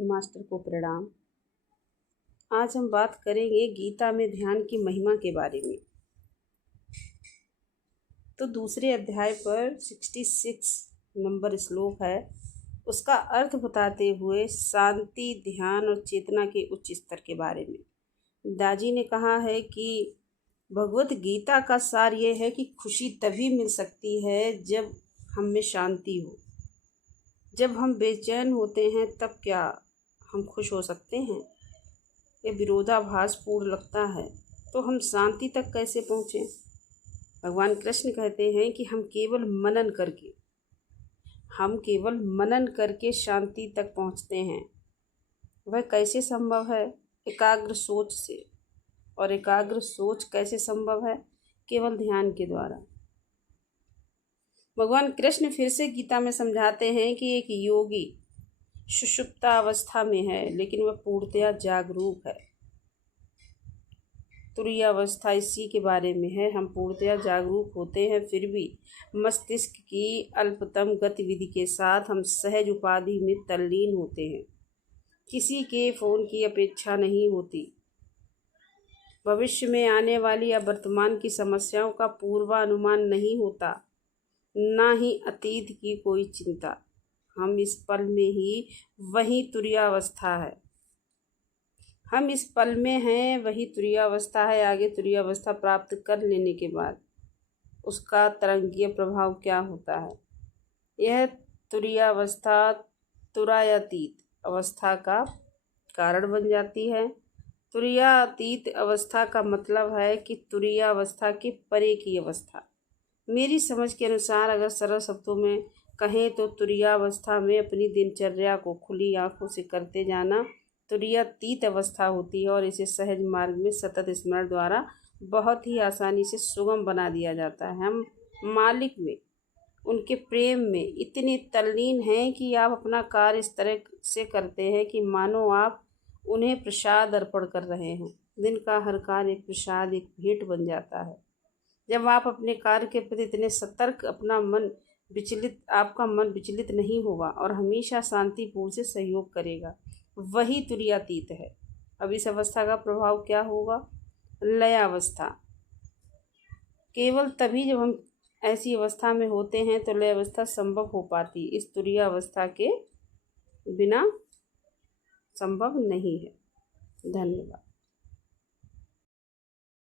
Master को प्रणाम। आज हम बात करेंगे गीता में ध्यान की महिमा के बारे में। तो दूसरे अध्याय पर 66 नंबर श्लोक है, उसका अर्थ बताते हुए शांति, ध्यान और चेतना के उच्च स्तर के बारे में दाजी ने कहा है कि भगवत गीता का सार ये है कि खुशी तभी मिल सकती है जब हम में शांति हो। जब हम बेचैन होते हैं तब क्या हम खुश हो सकते हैं? ये विरोधाभासपूर्ण लगता है, तो हम शांति तक कैसे पहुँचें? भगवान कृष्ण कहते हैं कि हम केवल मनन करके शांति तक पहुँचते हैं। वह कैसे संभव है? एकाग्र सोच से। और एकाग्र सोच कैसे संभव है? केवल ध्यान के द्वारा। भगवान कृष्ण फिर से गीता में समझाते हैं कि एक योगी सुषुप्ता अवस्था में है, लेकिन वह पूर्णतया जागरूक है। तुरीय अवस्था इसी के बारे में है। हम पूर्णतया जागरूक होते हैं, फिर भी मस्तिष्क की अल्पतम गतिविधि के साथ हम सहज उपाधि में तल्लीन होते हैं। किसी के फोन की अपेक्षा नहीं होती। भविष्य में आने वाली या वर्तमान की समस्याओं का पूर्वानुमान नहीं होता, ना ही अतीत की कोई चिंता। हम इस पल में ही वही तुरीयावस्था है। हम इस पल में हैं, वही तुरीयावस्था है। आगे तुरीयावस्था प्राप्त कर लेने के बाद उसका तरंगीय प्रभाव क्या होता है? यह तुरीयावस्था तुरायातीत अवस्था का कारण बन जाती है। तुरीयातीत अवस्था का मतलब है कि तुरीयावस्था के परे की अवस्था। मेरी समझ के अनुसार अगर सरल शब्दों में कहें तो तुरीयावस्था में अपनी दिनचर्या को खुली आंखों से करते जाना तुरीयातीत अवस्था होती है, और इसे सहज मार्ग में सतत स्मरण द्वारा बहुत ही आसानी से सुगम बना दिया जाता है। हम मालिक में, उनके प्रेम में इतने तल्लीन हैं कि आप अपना कार्य इस तरह से करते हैं कि मानो आप उन्हें प्रसाद अर्पण कर रहे हैं। दिन का हर कार्य एक प्रसाद, एक भेंट बन जाता है। जब आप अपने कार्य के प्रति इतने सतर्क, आपका मन विचलित नहीं होगा और हमेशा शांतिपूर्ण से सहयोग करेगा, वही तुरीयातीत है। अब इस अवस्था का प्रभाव क्या होगा? लयावस्था। केवल तभी जब हम ऐसी अवस्था में होते हैं तो लय अवस्था संभव हो पाती। इस तुरीयावस्था के बिना संभव नहीं है। धन्यवाद।